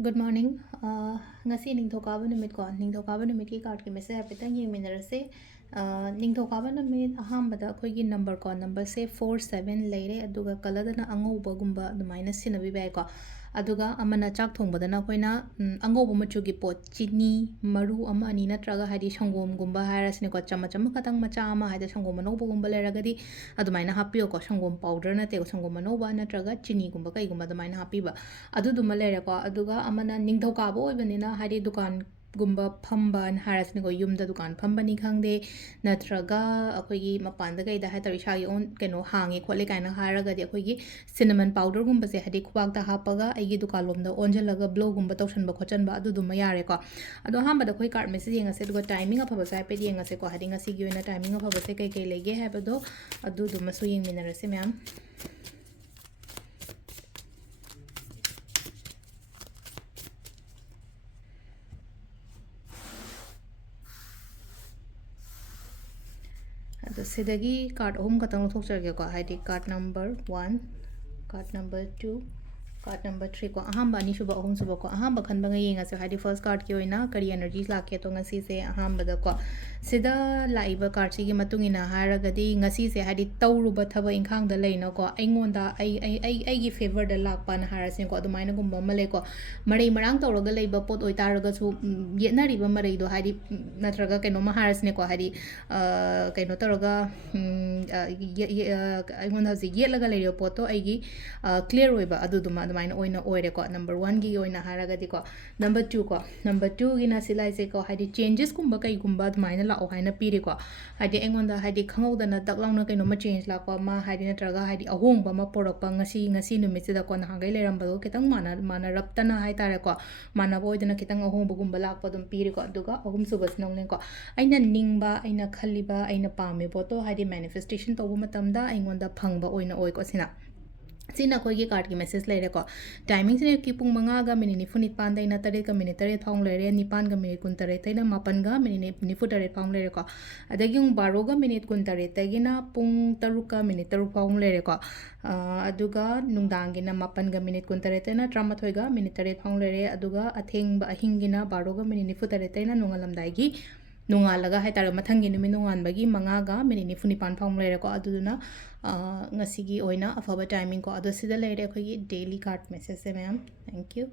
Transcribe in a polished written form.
Good morning. Ngasi ningthokaba numit ko ningthokaba numit ki card ki message hapetang yengminarase. Ningthokaba numit ahambada akhoi number ko number se 47 leire aduga kalada na angouba gumba adumaina sinabi bai ko aduga amana chak thongbada na khoina angouba machu gi pot chini maru ama ani natraga hadi sangom gumba harasne ko chama chama katang macha ama haida sangom manoba gumba leragadi adumaina happio ko sangom powder na te ko sangom manoba natraga chini gumba kai gumba adumaina happiba aduduma lere ko aduga amana ningthokaba oibanina hadi dukan gumba phamba harasne ko yumda dukan phamba ni khangde natraga akhoi mapanda kai da hatari shagi on keno hangi khole kaina haraga di akhoi cinnamon powder gumba se hadi khwak ta hapaga aigi dukan lomda onjalaga blow gumba tawsan ba khochan ba aduduma yare ko ado hamba da khoi card message yenga se duga timing aphaba sai pe yenga se ko hadi ngasi gi oina timing aphaba se kai kai lege habado aduduma su yeng minarase myam Sidagi card home katang thok charge ko haidi card number 1 card number 2 card number 3 ko ahamba ni suba ahum suba ko ahamba khan banga yenga se haidi first card ki oina kari energy lake to ngasi se ahamba da ko sida laiba card si gi matungina haragadi ngasi se haidi tawruba thaba inkhang da leina ko aingonda ai gi favor da lakpa na harasin ko adumaina gumba male ko marei marang tawraga leiba pot oi taraga su yetna riba marei do haidi natraga keno ma harasne ko haidi keno taraga aingonda ji yetlaga lerio poto aigi clear oiba aduduma adumaina oina oire ko number 1 gi oina haragadi ko number 2 ko number 2 gi na silai se ko haidi changes kumba kai gumba adumaina la ohaina piri ko haidi engonda haidi khangodana taklauna kaino ma change la ko ma haidi natraga haidi ahongba ma porakpa ngasi numit sida ko na hangai leram ba kitang mana raptana hai tare ko mana boidana kitang ahongba gumba lakpa dum piri ko aduga ahum subas nonglen ko aina ningba aina khaliba aina pame boto haidi manifestation to matamda engonda phangba oina oi ko sina sina koi gi card ki message leire ko timing sine ki pung manga ga minute ni funit pan dai na tare ka minute tare thong leire ni pan ga minute kun tare tai na mapan ga minute ni fu tare thong leire ko adagi ung 12 ga minute kun tare tai gi na pung taru ka minute taru thong leire ko aduga nungdang gi na mapan ga minute kun tare tai na 13 ga minute tare thong leire aduga atheng ba ahing gi na 12 ga minute ni fu tare tai na nungalam dai gi nunga hai tara mathang gi numi nungan bagi manga ga minute ni funi pan phang leire ko aduduna ngasi gi oina afaba timing ko ado sida leire khoi daily card message se ma'am thank you